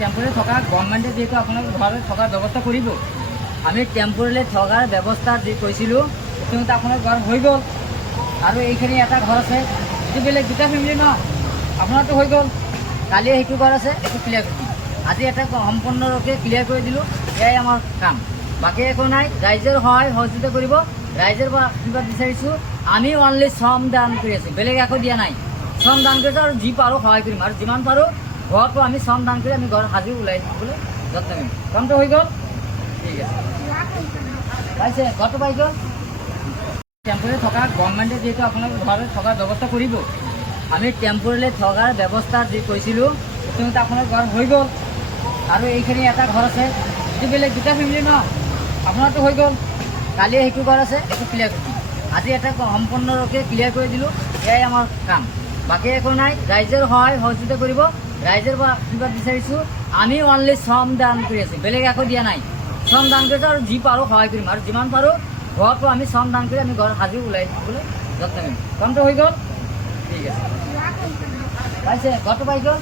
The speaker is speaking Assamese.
টেম্পোৰাৰি থকা গভৰ্ণমেণ্টে যিহেতু আপোনাক ঘৰত থকাৰ ব্যৱস্থা কৰিব, আমি টেম্পোৰাৰি থকাৰ ব্যৱস্থা যি কৈছিলোঁ সেইটো আপোনাৰ ঘৰ হৈ গ'ল। আৰু এইখিনি এটা ঘৰ আছে, এইটো বেলেগ দুটা ফেমিলি ন, আপোনাৰতো হৈ গ'ল। কালি সেইটো ঘৰ আছে, এইটো ক্লিয়াৰ কৰি দিম। আজি এটা সম্পূৰ্ণৰূপে ক্লিয়াৰ কৰি দিলোঁ, এয়াই আমাৰ কাম, বাকী একো নাই। ৰাইজৰ সহায় সহযোগিতা কৰিব, ৰাইজৰ পৰা আশীৰ্বাদ বিচাৰিছোঁ। আমি অনলি শ্ৰম দান কৰি আছোঁ, বেলেগ একো দিয়া নাই। শ্ৰম দান কৰিছোঁ আৰু যি পাৰোঁ সহায় কৰিম, আৰু যিমান পাৰোঁ ঘৰটো আমি শ্ৰম দান কৰি আমি ঘৰ সাজি ওলাই দিবলৈ যত্ন কৰিম। কামটো হৈ গ'ল, ঠিক আছে, পাইছে ঘৰটো পাই গ'ল। টেম্পোৰাৰি থকা গভৰ্ণমেণ্টে যিহেতু আপোনাক ঘৰত থকাৰ ব্যৱস্থা কৰিব, আমি টেম্পোৰাৰি থকাৰ ব্যৱস্থা যি কৈছিলোঁ সেইটো আপোনাৰ ঘৰ হৈ গ'ল। আৰু এইখিনি এটা ঘৰ আছে, এইটো বেলেগ দুটা ফেমিলি ন, আপোনাৰতো হৈ গ'ল। কালি সেইটো ঘৰ আছে, এইটো ক্লিয়াৰ কৰি দিম। আজি এটা সম্পূৰ্ণৰূপে ক্লিয়াৰ কৰি দিলোঁ, এয়াই আমাৰ কাম, বাকী একো নাই। ৰাইজৰ সহায় সহযোগিতা কৰিব, ৰাইজৰ পৰা আশীৰ্বাদ বিচাৰিছোঁ। আমি অনলি শ্ৰম দান কৰি আছোঁ, বেলেগ একো দিয়া নাই। শ্ৰম দান কৰিছোঁ আৰু যি পাৰোঁ সহায় কৰিম, আৰু যিমান পাৰোঁ ঘৰটো আমি শ্ৰম দান কৰি আমি ঘৰ সাজি ওলাই দিবলৈ যত্ন কৰিম। কামটো হৈ গ'ল, ঠিক আছে, পাইছে ঘৰটো পাই গ'ল।